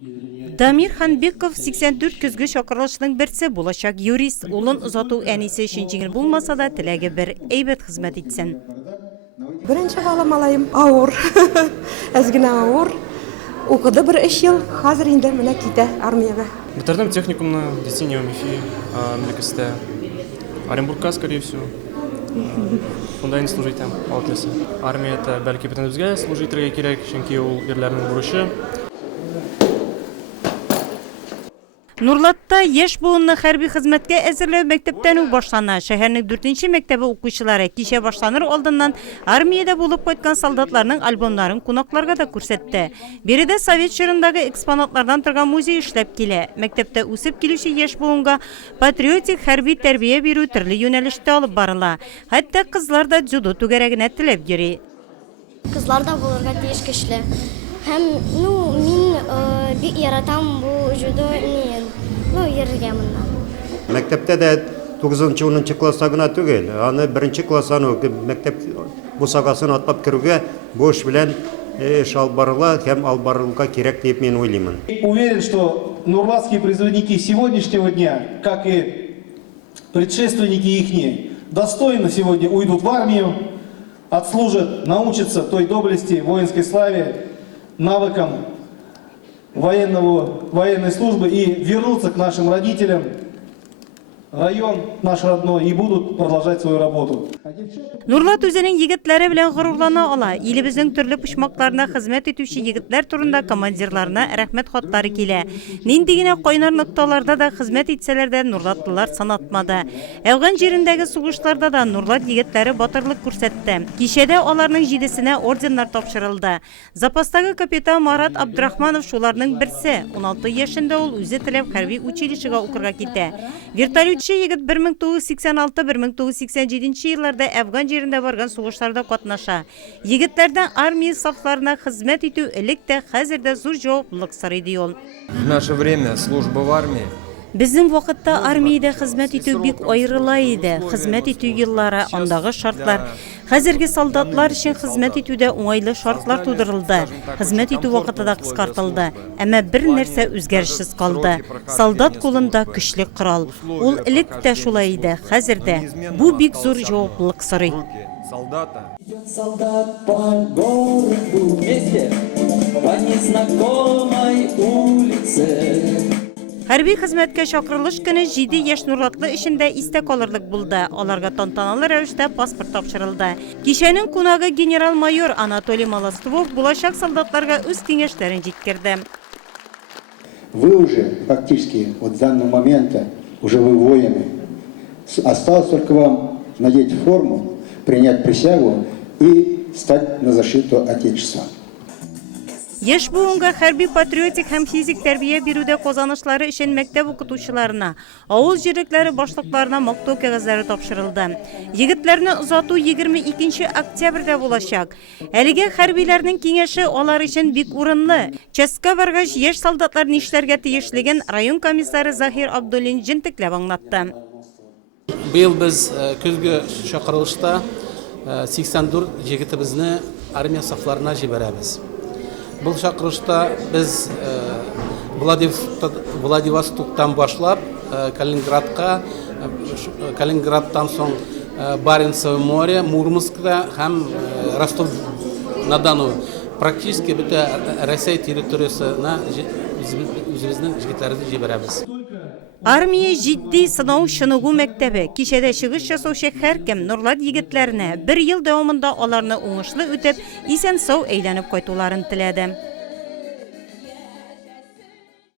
Дамир Ханбеков 84 көзгө чакырылышның берсе булачак юрист, улын узату әнисе өчен җиңел булмаса да теләге бер әйбәт хезмәт итсен. Беренче балам алайым авыр. Әзгенә авыр. Укыды бер 3 ел, хәзер инде менә китә армиягә. Бетердем техникумны, Десения, МИФИ, Млекосте, Оренбургка, скорее всего. Фунда инде служить там, алтлысы. Армия это бәлки бөтен безгә служить кирәк, чөнки ул ирләрнең бурычы. Нурлатта яшь буынны хәрби хезмәткә әзерләү мәктәптән үк башлана. Шәһәрнең 4нче мәктәбе укучылары кичә башланыр алдыннан армиядә булып кайткан солдатларның альбомнарын кунакларга да күрсәтте. Биредә совет чорындагы экспонатлардан торган музей эшләп килә. Мәктәптә үсеп килүче яшь буынга патриотик хәрби тәрбия бирү төрле юнәлештә алып барыла. Хәтта кызлар да дзюдо түгәрәгенә теләп йөри. Кызлар да булырга тиеш көчле. Һәм мин бик яратам бу дзюдоны, йөрергә моннан. Мәктәптә дә 9-10 класста гына түгел, аны 1 класстан ук мәктәп бусагасын атлап керүгә бу эш белән алып барыла һәм алып барылырга кирәк дип мин уйлыймын. Уверен, что нурлатские призывники сегодняшнего дня, как и предшественники их, достойно сегодня уйдут в армию, отслужат, научатся той доблести, воинской славе, навыкам военной службы и вернутся к нашим родителям, район наш родной, и будут продолжать свою работу. Нурлат үзенең егетләре белән горурлана ала. Илебезнең төрле почмакларына хезмәт итүче егетләр турында командирларына рәхмәт хатлары килә. Нинди генә кайнар нокталарда да хезмәт итсәләр дә Нурлатлылар санатмады. Әүгән җирендәге сугышларда да Нурлат егетләре батырлык күрсәтте. Кичәдә аларның 7-сенә орденнар тапшырылды. Запастагы капитан Марат Абдрахманов шуларның берсе. 16 яшендә ул үзе теләп хәрби училищега укырга китә. Вертолетчы егет 1986-1987 елларда Әфган җирендә барган сугышларда катнаша. Егетләрдән армия сафларына хезмәт итү элек тә, хәзер дә зур җаваплылык сорый ди ул. В наше время служба в армии. Безнең вакытта армиядә хезмәт итү бик аерыла иде. Хезмәт итү еллары, андагы шартлар. Хәзерге солдатлар өчен хезмәт итүдә уңайлы шартлар тудырылды. Хезмәт итү вакыты да кыскартылды. Әмма бер нәрсә үзгәрешсез калды. Солдат кулында көчле корал. Ул элек тә шулай иде, хәзер дә. Бу бик зур җаваплылык сорый. Солдат по городу вместе, по незнакомой улице. Хәрби хезмәткә чакырылыш көне 7 яшь нурлатлы эшендә истә калырлык булды. Аларга тантаналы рәвештә паспорт тапшырылды. Кичәнең кунагы генерал-майор Анатолий Молостовов булачак солдатларга үз киңәшләрен җиткерде. Вы уже фактически вот с данного момента уже вы воины. Осталось только вам надеть форму, принять присягу и стать на защиту Отечества. Яшь буынга хәрби патриотик һәм физик тәрбия бирүдә казанышлары өчен мәктәп укытучыларына, авыл җирлекләре башлыкларына мактау кәгазьләре тапшырылды. Егетләрне озату 22 октябрьдә булачак. Әлегә хәрбиләрнең киңәше алар өчен бик урынлы. Чәскә баргач, яшь солдатлар нишләргә тиешлеген район комиссары Захир Абдуллин җентекләп аңлатты. Быел без көзгө чакырылышта 84 егетебезне армия сафларына җибәрәбез. Бұл шақырышта біз Владивостоктан башлап Калининградқа, Калининградтан соң Баренцево море, Мурманскта һәм Ростов-на-Дону. Практически бөтә Россия территориясына үзебезнең җегетләрне җибәрәбез. Армия җитди сынау чыныгу мәктәбе. Кичәдә чыгыш ясаучы һәркем Нурлат егетләренә 1 ел дәвамында аларны уңышлы үтеп, исән-сау әйләнеп кайтуларын теләде.